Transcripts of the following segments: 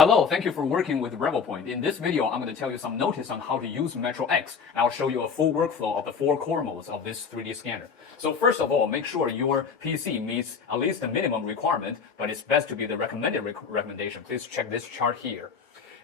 Hello, thank you for working with Revopoint. In this video, I'm going to tell you some notice on how to use MetroX. I'll show you a full workflow of the 4 core modes of this 3D scanner. So first of all, make sure your PC meets at least the minimum requirement, but it's best to be the recommended recommendation. Please check this chart here.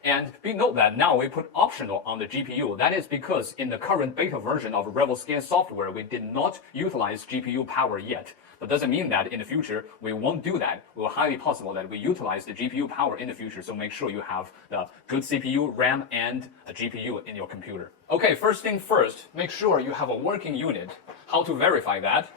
And note that now we put optional on the GPU. That is because in the current beta version of RevoScan software, we did not utilize GPU power yet. But doesn't mean that in the future we won't do that. It will highly possible that we utilize the GPU power in the future. So make sure you have the good CPU, RAM, and a GPU in your computer. Okay, first thing first, make sure you have a working unit. How to verify that?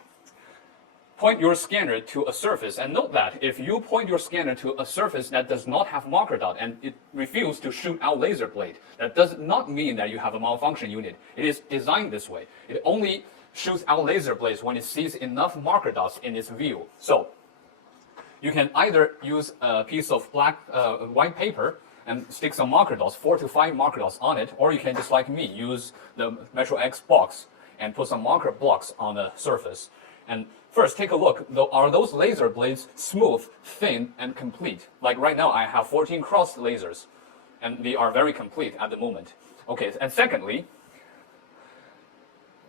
Point your scanner to a surface, and note that if you point your scanner to a surface that does not have marker dot and it refuses to shoot out laser blade, that does not mean that you have a malfunction unit. It is designed this way. It only shoots out laser blades when it sees enough marker dots in its view. So you can either use a piece of white paper and stick some marker dots, 4 to 5 marker dots on it, or you can just like me use the MetroX box and put some marker blocks on the surface. And first, take a look. Are those laser blades smooth, thin, and complete? Like right now, I have 14 crossed lasers, and they are very complete at the moment. Okay, and secondly,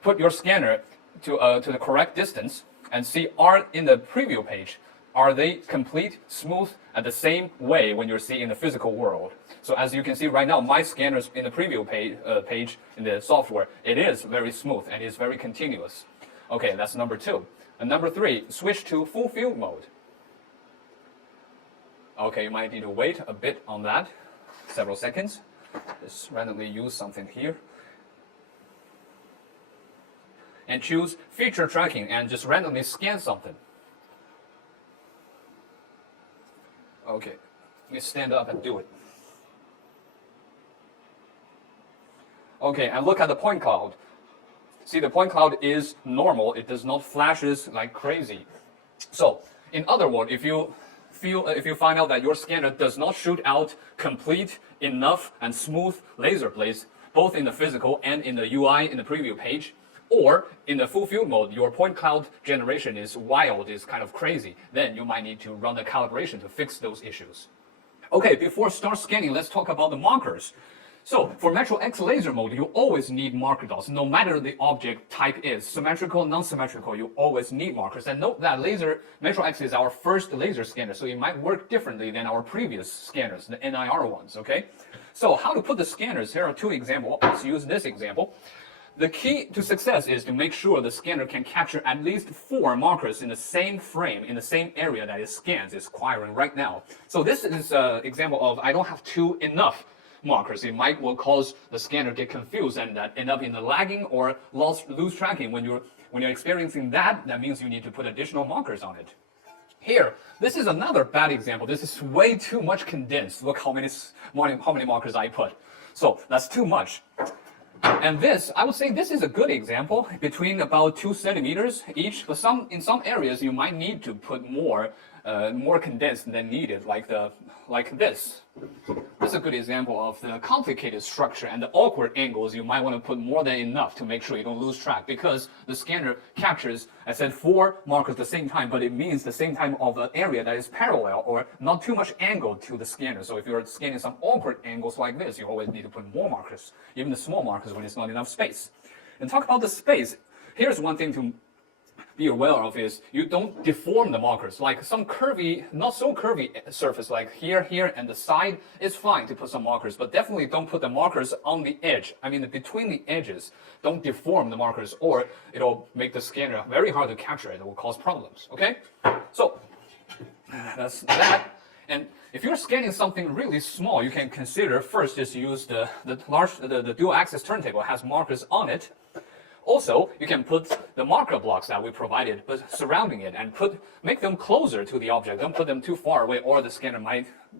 put your scanner to the correct distance and see in the preview page, are they complete, smooth, and the same way when you're seeing in the physical world? So as you can see right now, my scanners in the preview page in the software, it is very smooth and it's very continuous. Okay, that's number 2. And number 3, switch to full field mode. Okay, you might need to wait a bit on that, several seconds. Just randomly use something here. And choose feature tracking and just randomly scan something. Okay, let me stand up and do it. Okay, and look at the point cloud. See, the point cloud is normal. It does not flashes like crazy. So, in other words, if you find out that your scanner does not shoot out complete, enough, and smooth laser blades, both in the physical and in the UI in the preview page, or in the full field mode, your point cloud generation is wild, is kind of crazy, then you might need to run the calibration to fix those issues. Okay, before start scanning, let's talk about the markers. So for MetroX laser mode, you always need marker dots. No matter the object type is, symmetrical, non-symmetrical, you always need markers. And note that MetroX is our first laser scanner, so it might work differently than our previous scanners, the NIR ones, okay? So how to put the scanners, here are 2 examples. Let's use this example. The key to success is to make sure the scanner can capture at least 4 markers in the same frame, in the same area that it scans, is acquiring right now. So this is an example of I don't have enough markers. It will cause the scanner get confused and end up in the lagging or lose tracking. When you're experiencing that, that means you need to put additional markers on it. Here, this is another bad example. This is way too much condensed. Look how many markers I put. So that's too much. And this, I would say this is a good example, between about 2 centimeters each. But in some areas, you might need to put more condensed than needed, like this. This is a good example of the complicated structure and the awkward angles. You might want to put more than enough to make sure you don't lose track, because the scanner captures, I said, 4 markers at the same time, but it means the same time of an area that is parallel or not too much angled to the scanner. So if you're scanning some awkward angles like this, you always need to put more markers, even the small markers when it's not enough space. And talk about the space. Here's one thing to be aware of is you don't deform the markers. Like some curvy, not so curvy surface like here, and the side is fine to put some markers, but definitely don't put the markers on the edge. I mean, between the edges. Don't deform the markers, or it'll make the scanner very hard to capture. It will cause problems, okay? So, that's that. And if you're scanning something really small, you can consider first just use the dual axis turntable. It has markers on it. Also, you can put the marker blocks that we provided, but surrounding it, and make them closer to the object. Don't put them too far away, or the scanner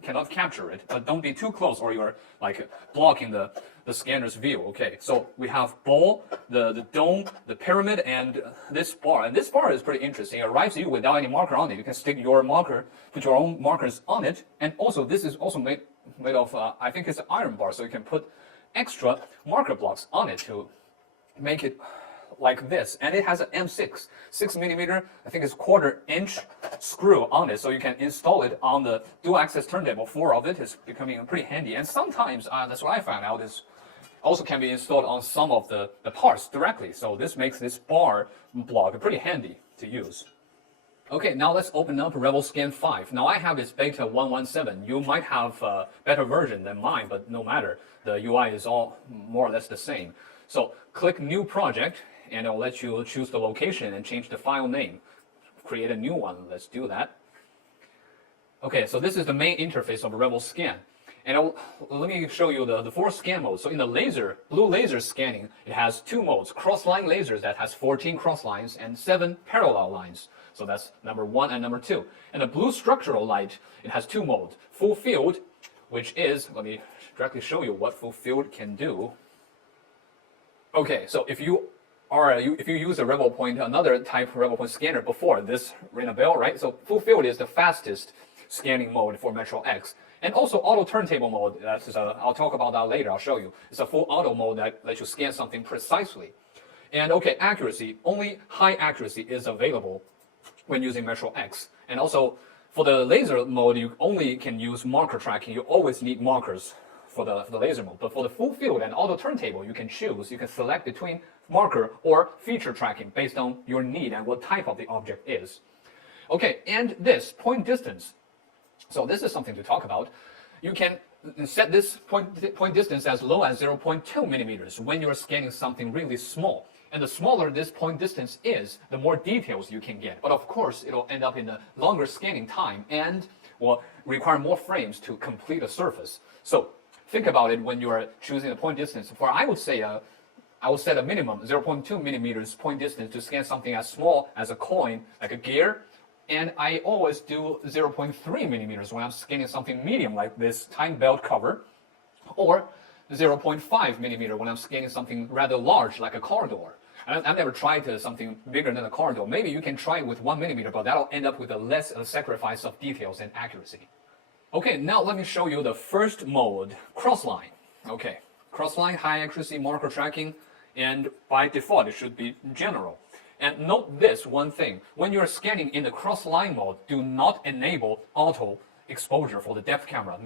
cannot capture it. But don't be too close, or you're like blocking the scanner's view. Okay, so we have ball, the dome, the pyramid, and this bar. And this bar is pretty interesting. It arrives to you without any marker on it. You can stick your marker, put your own markers on it. And also, this is also made of, I think it's an iron bar, so you can put extra marker blocks on it to make it like this, and it has an M6, 6mm, I think it's 1/4" screw on it, so you can install it on the dual axis turntable. 4 of it is becoming pretty handy, and sometimes, that's what I found out, is also can be installed on some of the parts directly, so this makes this bar block pretty handy to use. Okay, now let's open up Revopoint 5. Now I have this beta 117. You might have a better version than mine, but no matter. The UI is all more or less the same. So click New Project, and it'll let you choose the location and change the file name. Create a new one. Let's do that. Okay, so this is the main interface of Revopoint. And let me show you the 4 scan modes. So in the blue laser scanning, it has 2 modes. Cross-line lasers that has 14 cross lines and 7 parallel lines. So that's number 1 and number 2. And the blue structural light, it has 2 modes. Full field, which is, let me directly show you what full field can do. Okay, so if you use a Revopoint, another type of Revopoint scanner before, this ring a bell, right? So full field is the fastest scanning mode for MetroX. And also auto turntable mode, I'll talk about that later, I'll show you. It's a full auto mode that lets you scan something precisely. And okay, accuracy, only high accuracy is available when using MetroX. And also, for the laser mode, you only can use marker tracking. You always need markers for the laser mode. But for the full field and auto turntable, you can choose. You can select between marker or feature tracking based on your need and what type of the object is. Okay, and this point distance. So this is something to talk about. You can set this point distance as low as 0.2mm when you're scanning something really small. And the smaller this point distance is, the more details you can get. But of course, it'll end up in a longer scanning time and will require more frames to complete a surface. So think about it when you're choosing a point distance. For I would say, I will set a minimum 0.2mm point distance to scan something as small as a coin, like a gear. And I always do 0.3mm when I'm scanning something medium, like this time belt cover, or 0.5mm when I'm scanning something rather large, like a car door. I've never tried something bigger than a car door. Maybe you can try it with 1mm, but that'll end up with a sacrifice of details and accuracy. Okay, now let me show you the first mode, crossline. Okay, crossline, high accuracy, marker tracking, and by default it should be general. And note this one thing, when you're scanning in the crossline mode, do not enable auto exposure for the depth camera,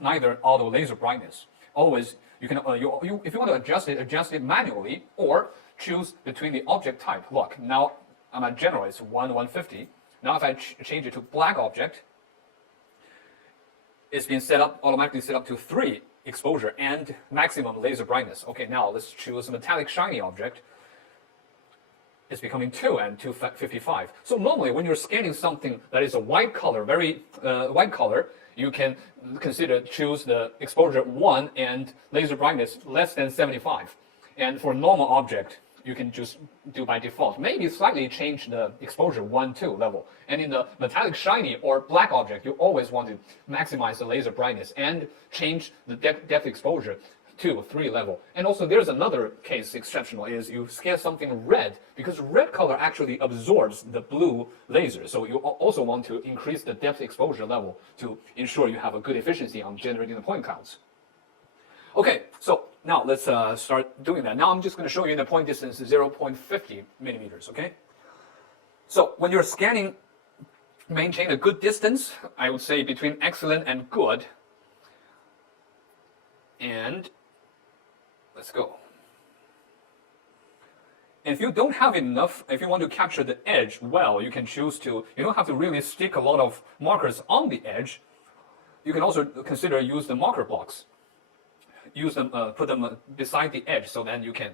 neither auto laser brightness. Always, you can, if you want to adjust it manually, or choose between the object type. Look, now I'm at general, it's 150. Now if I change it to black object, it's been automatically set up to 3 exposure and maximum laser brightness. Okay, now let's choose a metallic shiny object. It's becoming 2 and 255. So normally when you're scanning something that is a white color, very white color, you can choose the exposure 1 and laser brightness less than 75. And for normal object, you can just do by default. Maybe slightly change the exposure 1, 2 level. And in the metallic shiny or black object, you always want to maximize the laser brightness and change the depth exposure 2, 3 level. And also there's another case exceptional is you scan something red, because red color actually absorbs the blue laser. So you also want to increase the depth exposure level to ensure you have a good efficiency on generating the point clouds. Okay, so now let's start doing that. Now I'm just going to show you the point distance 0.50mm, okay? So when you're scanning, maintain a good distance, I would say between excellent and good. And let's go. And if you don't have enough, if you want to capture the edge well, you can choose to, you don't have to really stick a lot of markers on the edge. You can also consider use the marker blocks. Use them, put them beside the edge, so then you can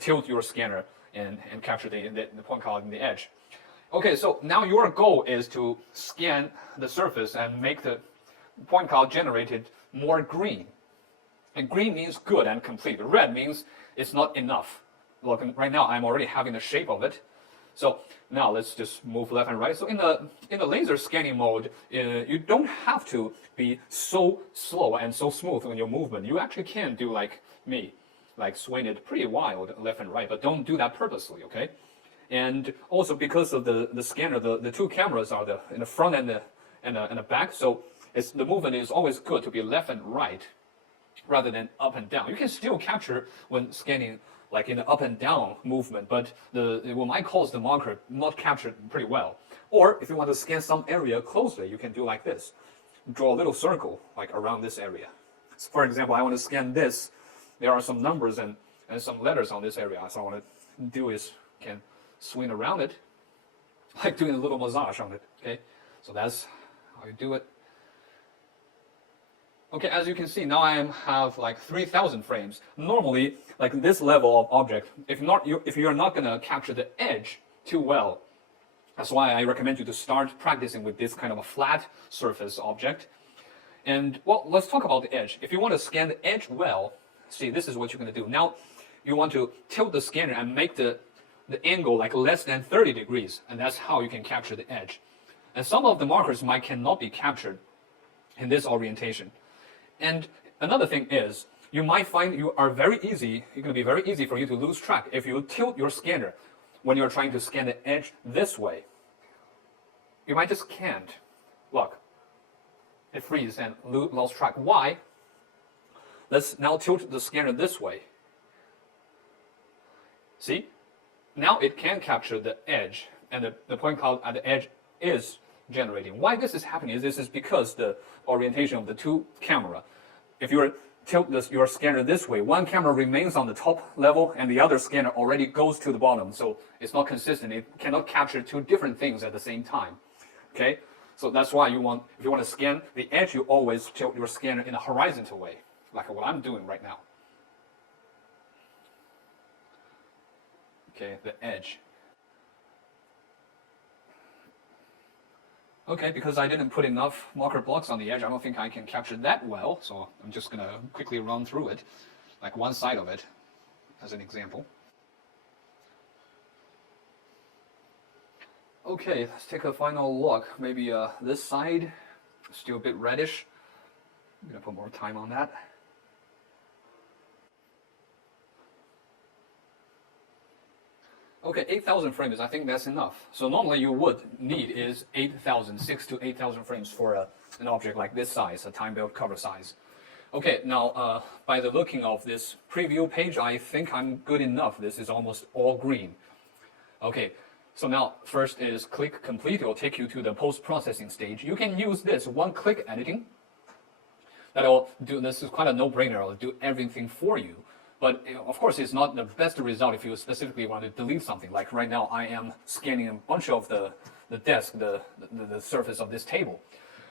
tilt your scanner and capture the point cloud in the edge. Okay, so now your goal is to scan the surface and make the point cloud generated more green. And green means good and complete. Red means it's not enough. Look, right now I'm already having the shape of it. So now let's just move left and right. So in the laser scanning mode, you don't have to be so slow and so smooth in your movement. You actually can do like me, like swing it pretty wild left and right, but don't do that purposely, okay? And also because of the scanner, the 2 cameras are in the front and the back, so the movement is always good to be left and right rather than up and down. You can still capture when scanning like in the up and down movement, but it might cause the marker not captured pretty well. Or if you want to scan some area closely, you can do like this. Draw a little circle like around this area. So for example, I want to scan this. There are some numbers and some letters on this area. So I want to do is can swing around it, like doing a little massage on it. Okay, so that's how you do it. Okay, as you can see, now I have like 3,000 frames. Normally, like this level of object, if you're not gonna capture the edge too well, that's why I recommend you to start practicing with this kind of a flat surface object. And well, let's talk about the edge. If you want to scan the edge well, see, this is what you're gonna do. Now, you want to tilt the scanner and make the angle like less than 30 degrees, and that's how you can capture the edge. And some of the markers cannot be captured in this orientation. And another thing is, you might find it's going to be very easy for you to lose track if you tilt your scanner when you're trying to scan the edge this way. You might just can't. Look, it freezes and lost track. Why? Let's now tilt the scanner this way. See? Now it can capture the edge, and the point cloud at the edge is generating. Why this is happening is this is because the orientation of the two camera. If you tilt your scanner this way, one camera remains on the top level and the other scanner already goes to the bottom. So it's not consistent. It cannot capture two different things at the same time. Okay? So that's why if you want to scan the edge, you always tilt your scanner in a horizontal way, like what I'm doing right now. Okay, the edge. Okay, because I didn't put enough marker blocks on the edge, I don't think I can capture that well, so I'm just going to quickly run through it, like one side of it, as an example. Okay, let's take a final look. Maybe this side, still a bit reddish. I'm going to put more time on that. Okay, 8,000 frames, I think that's enough. So normally you would need is 6 to 8,000 frames for an object like this size, a time-built cover size. Okay, now by the looking of this preview page, I think I'm good enough. This is almost all green. Okay, so now first is click complete. It will take you to the post-processing stage. You can use this one-click editing. This is quite a no-brainer. It'll do everything for you. But of course, it's not the best result if you specifically want to delete something. Like right now, I am scanning a bunch of the desk, the surface of this table.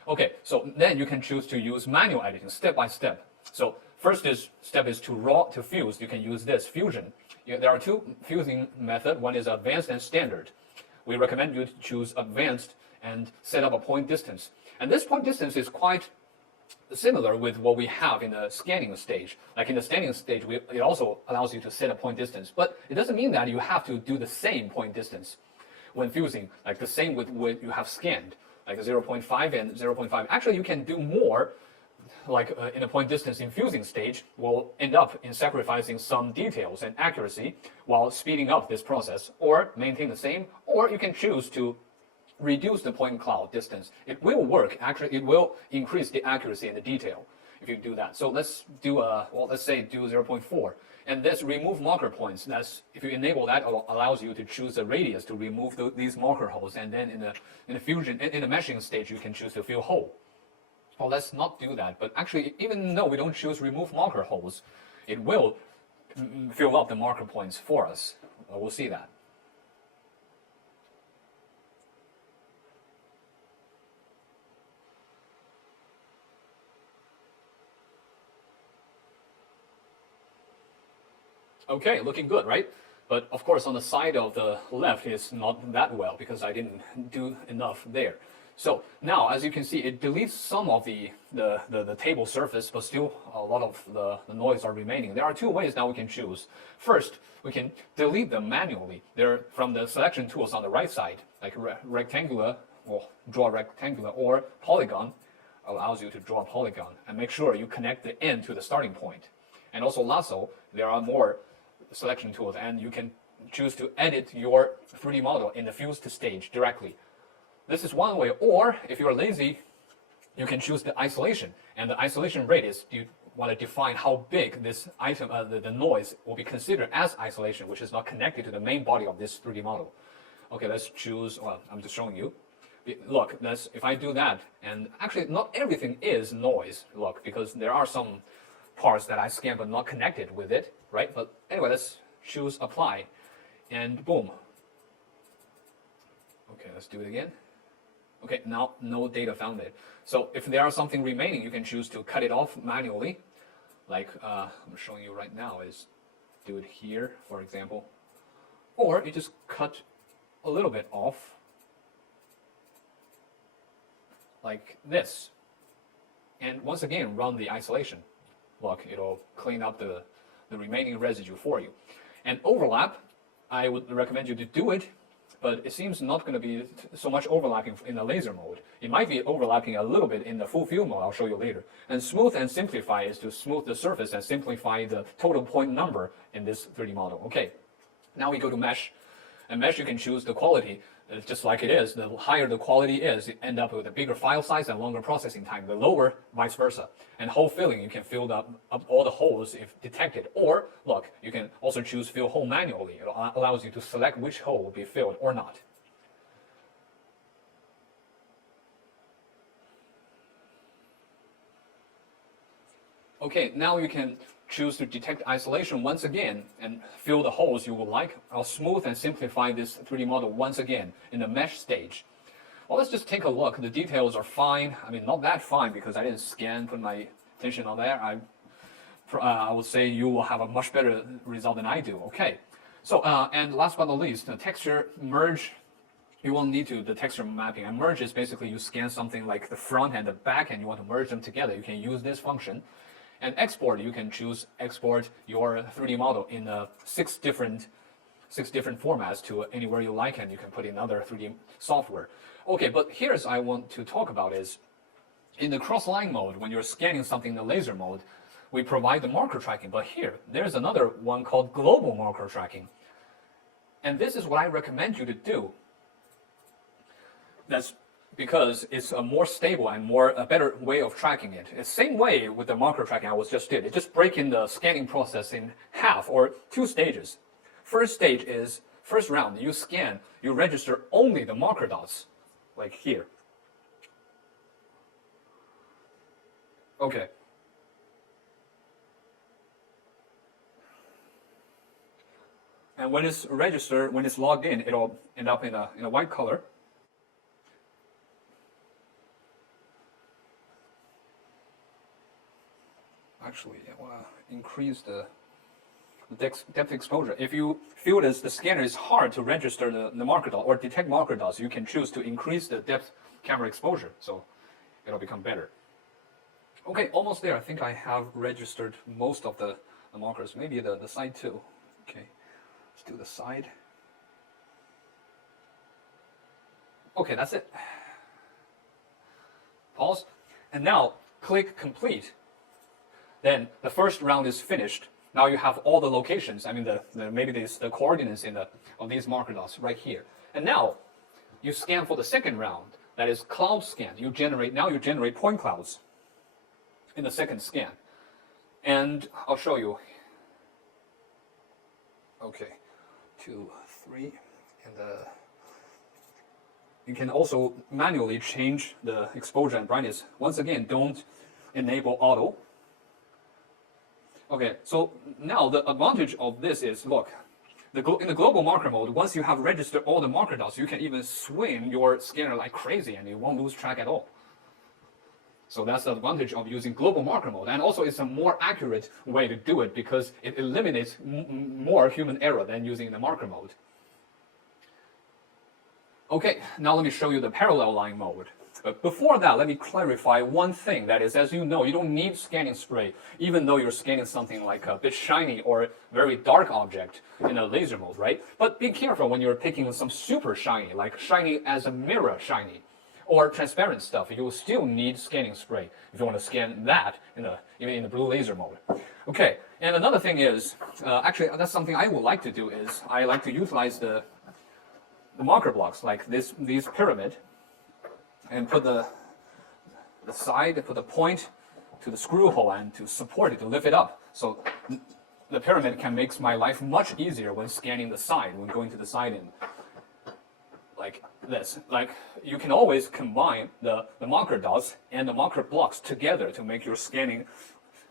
Okay, so then you can choose to use manual editing, step by step. So first step is to fuse. You can use this fusion. There are two fusing methods. One is advanced and standard. We recommend you to choose advanced and set up a point distance. And this point distance is quite similar with what we have in the scanning stage. Like in the scanning stage, it also allows you to set a point distance, but it doesn't mean that you have to do the same point distance when fusing, like the same with what you have scanned, like 0.5 and 0.5. Actually, you can do more, like in a point distance in fusing stage, will end up in sacrificing some details and accuracy while speeding up this process, or maintain the same, or you can choose to reduce the point cloud distance. It will work. Actually, it will increase the accuracy and the detail if you do that. So let's do let's say do 0.4, and this remove marker points. If you enable that, it allows you to choose a radius to remove these marker holes, and then in the meshing stage, you can choose to fill hole. Well, let's not do that. But actually, even though we don't choose remove marker holes, it will fill up the marker points for us. We'll see that. Okay, looking good, right? But of course, on the side of the left is not that well because I didn't do enough there. So now, as you can see, it deletes some of the table surface, but still a lot of the noise are remaining. There are two ways now we can choose. First, we can delete them manually. They're from the selection tools on the right side, like rectangular, or draw rectangular, or polygon allows you to draw a polygon, and make sure you connect the end to the starting point. And also lasso, there are more selection tools, and you can choose to edit your 3D model in the fused stage directly. This is one way, or if you're lazy, you can choose the isolation, and the isolation rate is want to define how big this item, the noise will be considered as isolation, which is not connected to the main body of this 3D model. Okay, let's choose, well, I'm just showing you. Look, if I do that, and actually not everything is noise, look, because there are some parts that I scan but not connected with it, right? But anyway, let's choose apply, and boom. Okay, let's do it again. Okay, now no data found it. So if there are something remaining, you can choose to cut it off manually. Like I'm showing you right now is do it here, for example. Or you just cut a little bit off like this. And once again, run the isolation. Look, it'll clean up the remaining residue for you. And overlap, I would recommend you to do it, but it seems not going to be so much overlapping in the laser mode. It might be overlapping a little bit in the full field mode, I'll show you later. And smooth and simplify is to smooth the surface and simplify the total point number in this 3D model. Okay, now we go to mesh. And mesh, you can choose the quality, just like it is. The higher the quality is, you end up with a bigger file size and longer processing time. The lower, vice versa. And hole filling, you can fill up all the holes if detected. Or, look, you can also choose fill hole manually. It allows you to select which hole will be filled or not. Okay, now you can choose to detect isolation once again and fill the holes you would like. I'll smooth and simplify this 3D model once again in the mesh stage. Well, let's just take a look. The details are fine. I mean, not that fine because I didn't scan, put my attention on there. I would say you will have a much better result than I do. Okay, so and last but not least, the texture merge. You won't need the texture mapping. And merge is basically you scan something like the front and the back and you want to merge them together. You can use this function. And export, you can choose export your 3D model in 6 different formats to anywhere you like, and you can put in other 3D software. Okay, but here's I want to talk about is in the cross-line mode, when you're scanning something in the laser mode, we provide the marker tracking. But here, there's another one called global marker tracking. And this is what I recommend you to do. That's because it's a more stable and a better way of tracking it. It's the same way with the marker tracking I was just did. It just breaking the scanning process in half or 2 stages. First stage is, first round, you scan, you register only the marker dots, like here. Okay. And when it's registered, when it's logged in, it'll end up in a white color. Actually, I want to increase the depth exposure. If you feel this, the scanner is hard to register the marker dot or detect marker dots, you can choose to increase the depth camera exposure, so it'll become better. Okay, almost there. I think I have registered most of the markers, maybe the side too. Okay, let's do the side. Okay, that's it. Pause, and now click complete. Then the first round is finished. Now you have all the locations. I mean, maybe the coordinates of these marker dots right here. And now you scan for the second round. That is cloud scan. You generate point clouds in the second scan. And I'll show you. Okay, 2, 3, and you can also manually change the exposure and brightness. Once again, don't enable auto. Okay, so now the advantage of this is, look, in the global marker mode, once you have registered all the marker dots, you can even swing your scanner like crazy and you won't lose track at all. So that's the advantage of using global marker mode. And also it's a more accurate way to do it because it eliminates more human error than using the marker mode. Okay, now let me show you the parallel line mode. But before that, let me clarify one thing. That is, as you know, you don't need scanning spray, even though you're scanning something like a bit shiny or very dark object in a laser mode, right? But be careful when you're picking some super shiny, like shiny as a mirror shiny, or transparent stuff. You will still need scanning spray if you want to scan that even in the blue laser mode. Okay, and another thing is, actually, that's something I would like to do is I like to utilize the marker blocks like these pyramid, and put the side, put the point to the screw hole and to support it, to lift it up. So the pyramid can make my life much easier when scanning the side, when going to the side end. Like this. Like you can always combine the marker dots and the marker blocks together to make your scanning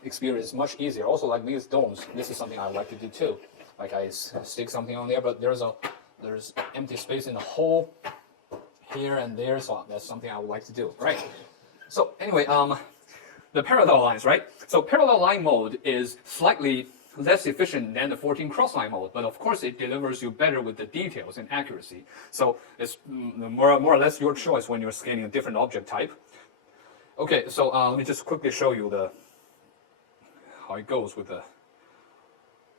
experience much easier. Also, like these domes, this is something I like to do too. Like I stick something on there, but there's empty space in the hole here and there, so that's something I would like to do. Right. So anyway, the parallel lines, right? So parallel line mode is slightly less efficient than the 14 cross-line mode, but of course it delivers you better with the details and accuracy. So it's more or less your choice when you're scanning a different object type. Okay, so let me just quickly show you how it goes with the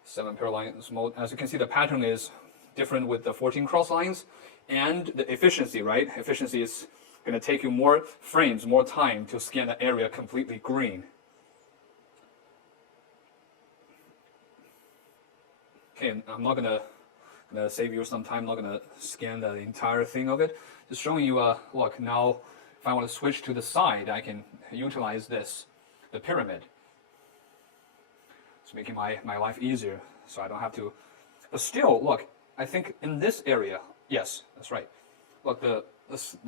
7 parallel lines mode. As you can see, the pattern is different with the 14 cross lines, and the efficiency, right? Efficiency is going to take you more frames, more time to scan the area completely green. Okay, I'm not gonna save you some time. I'm not gonna scan the entire thing of it. Just showing you. Look, now if I want to switch to the side, I can utilize this, the pyramid. It's making my life easier, so I don't have to. But still, look, I think in this area, yes, that's right. Look, the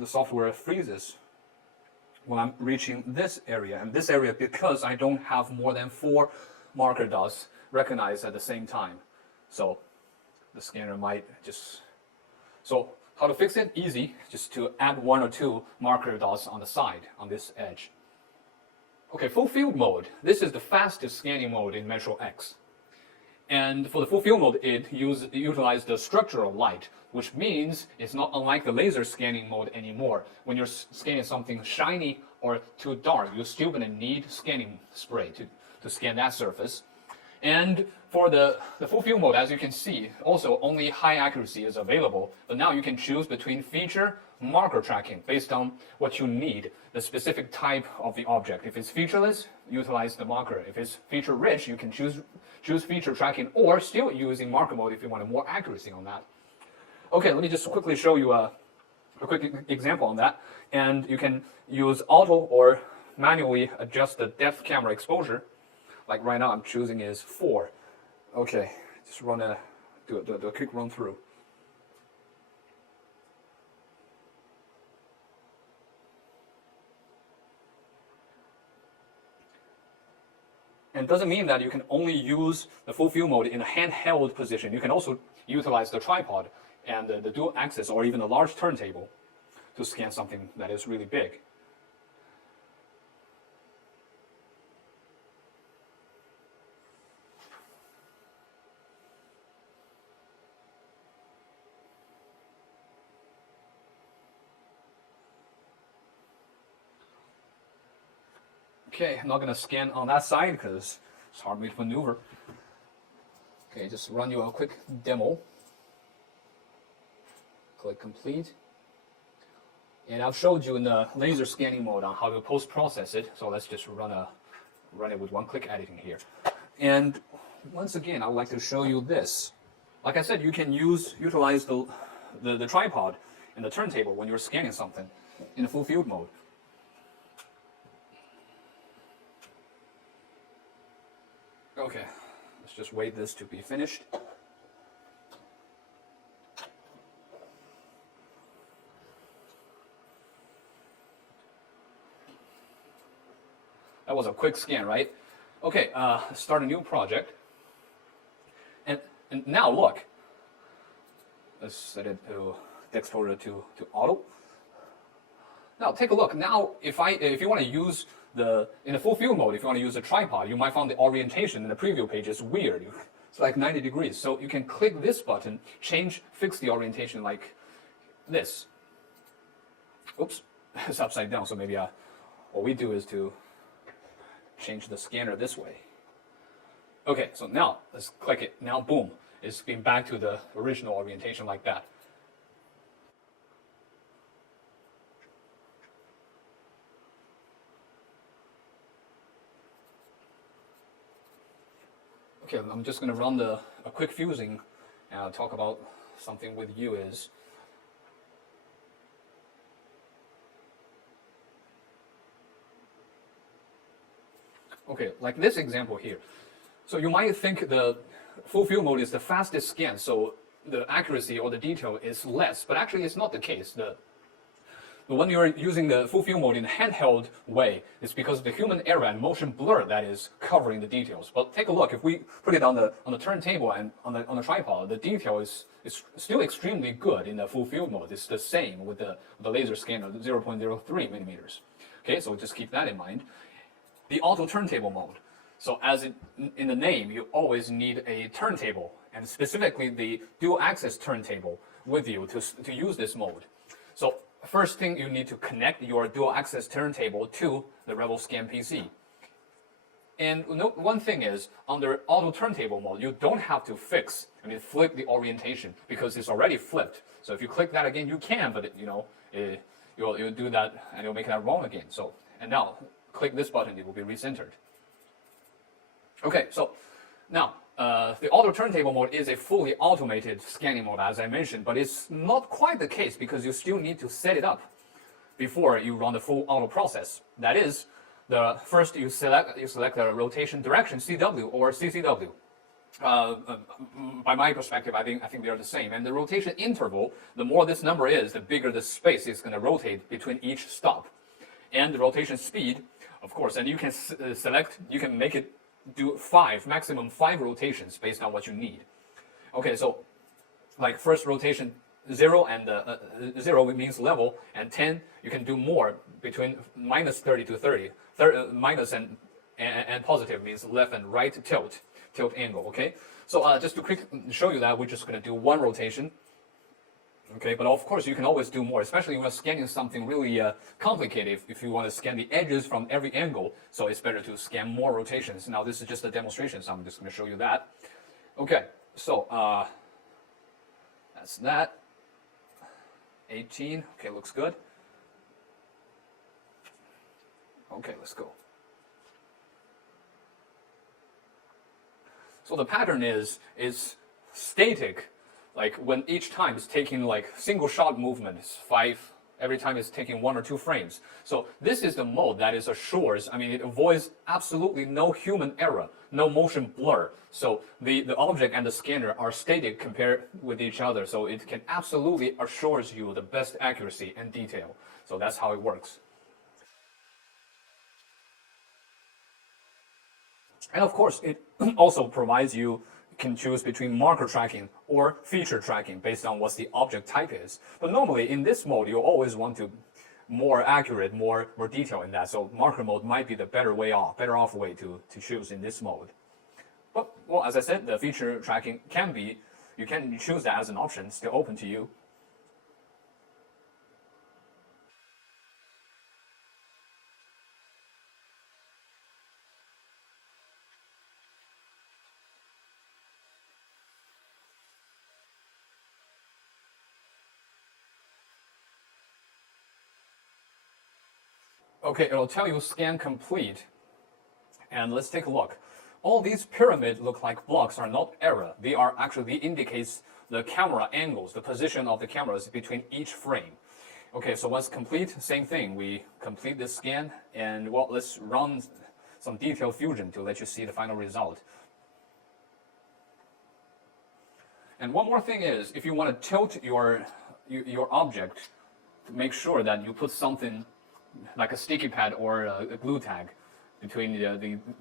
software freezes when I'm reaching this area, and this area because I don't have more than 4 marker dots recognized at the same time. So the scanner might just... So how to fix it? Easy, just to add 1 or 2 marker dots on the side, on this edge. Okay, full field mode. This is the fastest scanning mode in MetroX. And for the full field mode, it utilizes the structural light, which means it's not unlike the laser scanning mode anymore. When you're scanning something shiny or too dark, you're still going to need scanning spray to scan that surface. And for the full field mode, as you can see, also only high accuracy is available, but now you can choose between feature, marker tracking based on what you need, the specific type of the object. If it's featureless, utilize the marker. If it's feature rich, you can choose feature tracking, or still using marker mode if you want more accuracy on that. Okay, let me just quickly show you a quick example on that. And you can use auto or manually adjust the depth camera exposure. Like right now I'm choosing is 4. Okay, just do a quick run through. And it doesn't mean that you can only use the full field mode in a handheld position. You can also utilize the tripod and the dual axis or even a large turntable to scan something that is really big. Okay, I'm not going to scan on that side because it's hard for me to maneuver. Okay, just run you a quick demo. Click complete. And I've showed you in the laser scanning mode on how to post-process it. So let's just run it with one-click editing here. And once again, I would like to show you this. Like I said, you can utilize the tripod and the turntable when you're scanning something in the full field mode. Okay, let's just wait this to be finished. That was a quick scan, right? Okay, start a new project. And now look. Let's set it to the exposure to auto. Now take a look. Now if you want to use in the full field mode, if you want to use a tripod, you might find the orientation in the preview page is weird. It's like 90 degrees. So you can click this button, fix the orientation like this. Oops, it's upside down. So maybe what we do is to change the scanner this way. Okay, so now let's click it. Now boom, it's been back to the original orientation like that. Okay, I'm just going to run a quick fusing and talk about something with you is Okay, like this example here. So you might think the full field mode is the fastest scan, so the accuracy or the detail is less, but actually it's not the case. When you're using the full field mode in a handheld way, it's because of the human error and motion blur that is covering the details. But take a look, if we put it on the turntable and on the tripod, the detail is still extremely good in the full field mode. It's the same with the laser scanner, 0.03 millimeters. Okay, so just keep that in mind. The auto turntable mode. So as in the name, you always need a turntable, and specifically the dual axis turntable with you to use this mode. So first thing, you need to connect your dual axis turntable to the RevoScan PC. And one thing is, under auto turntable mode, you don't have to flip the orientation because it's already flipped. So if you click that again, you can, but you'll do that and you'll make that wrong again. So, and now click this button, it will be recentered. Okay, so now the auto turntable mode is a fully automated scanning mode, as I mentioned, but it's not quite the case because you still need to set it up before you run the full auto process. That is, first you select the rotation direction CW or CCW. By my perspective, I think they are the same. And the rotation interval, the more this number is, the bigger the space is going to rotate between each stop. And the rotation speed, of course, and you can you can make it do maximum 5 rotations based on what you need. Okay, so like first rotation 0 and 0 means level, and 10 you can do more between minus 30 to 30. Minus and positive means left and right tilt angle. Okay, so just to quickly show you that, we're just going to do 1 rotation. Okay, but of course you can always do more, especially when you're scanning something really complicated. If you want to scan the edges from every angle, so it's better to scan more rotations. Now this is just a demonstration, so I'm just going to show you that. Okay, so that's that. 18. Okay, looks good. Okay, let's go. So the pattern is static. Like when each time it's taking like single shot movements, 5, every time it's taking 1 or 2 frames. So this is the mode that assures, it avoids absolutely no human error, no motion blur. So the object and the scanner are static compared with each other. So it can absolutely assures you the best accuracy and detail. So that's how it works. And of course, it also provides you can choose between marker tracking or feature tracking based on what the object type is. But normally in this mode, you always want to more accurate, more detail in that. So marker mode might be the better off way to choose in this mode. But well, as I said, the feature tracking you can choose that as an option, still open to you. Okay, it'll tell you scan complete. And let's take a look. All these pyramids look like blocks are not error. They indicates the camera angles, the position of the cameras between each frame. Okay, so once complete, same thing. We complete this scan, and well, let's run some detailed fusion to let you see the final result. And one more thing is, if you want to tilt your object, to make sure that you put something like a sticky pad or a glue tag between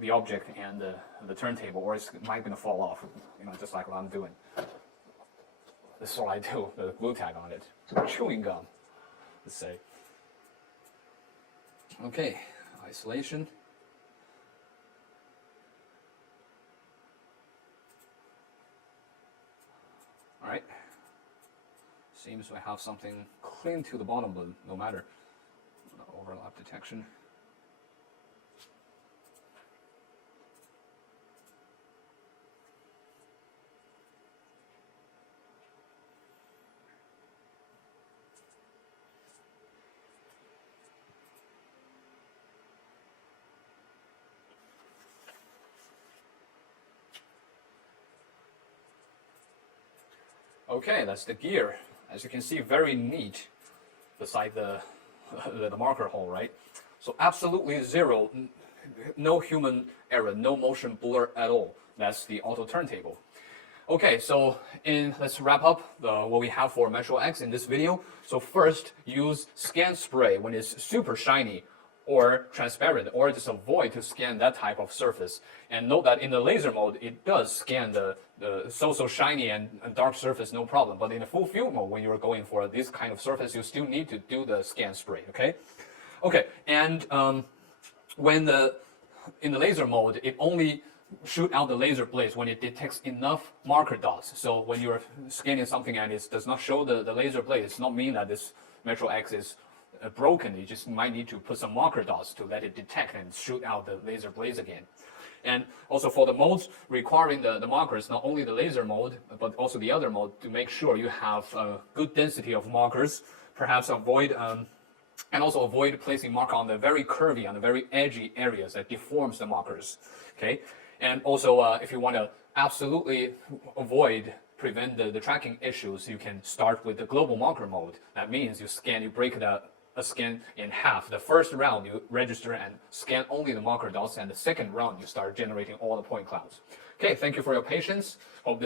the object and the turntable, or it might gonna fall off, just like what I'm doing. This is what I do, the glue tag on it. Chewing gum, let's say. Okay, isolation. All right. Seems I have something clean to the bottom, but no matter. Overlap detection. Okay, that's the gear. As you can see, very neat beside the marker hole, right? So absolutely zero no human error, no motion blur at all. That's the auto turntable. Okay, so let's wrap up what we have for MetroX in this video. So first, use scan spray when it's super shiny or transparent, or just avoid to scan that type of surface. And note that in the laser mode, it does scan the so shiny and dark surface, no problem. But in the full field mode, when you're going for this kind of surface, you still need to do the scan spray, okay? Okay, and in the laser mode, it only shoot out the laser blades when it detects enough marker dots. So when you're scanning something and it does not show the laser blade, it's not mean that this MetroX is broken. You just might need to put some marker dots to let it detect and shoot out the laser blades again. And also for the modes requiring the markers, not only the laser mode, but also the other mode, to make sure you have a good density of markers, perhaps avoid and also avoid placing marker on the very curvy, on the very edgy areas that deforms the markers, okay? And also, if you want to absolutely prevent the tracking issues, you can start with the global marker mode. That means you break a scan in half. The first round, you register and scan only the marker dots, and the second round, you start generating all the point clouds. Okay, thank you for your patience. Hope this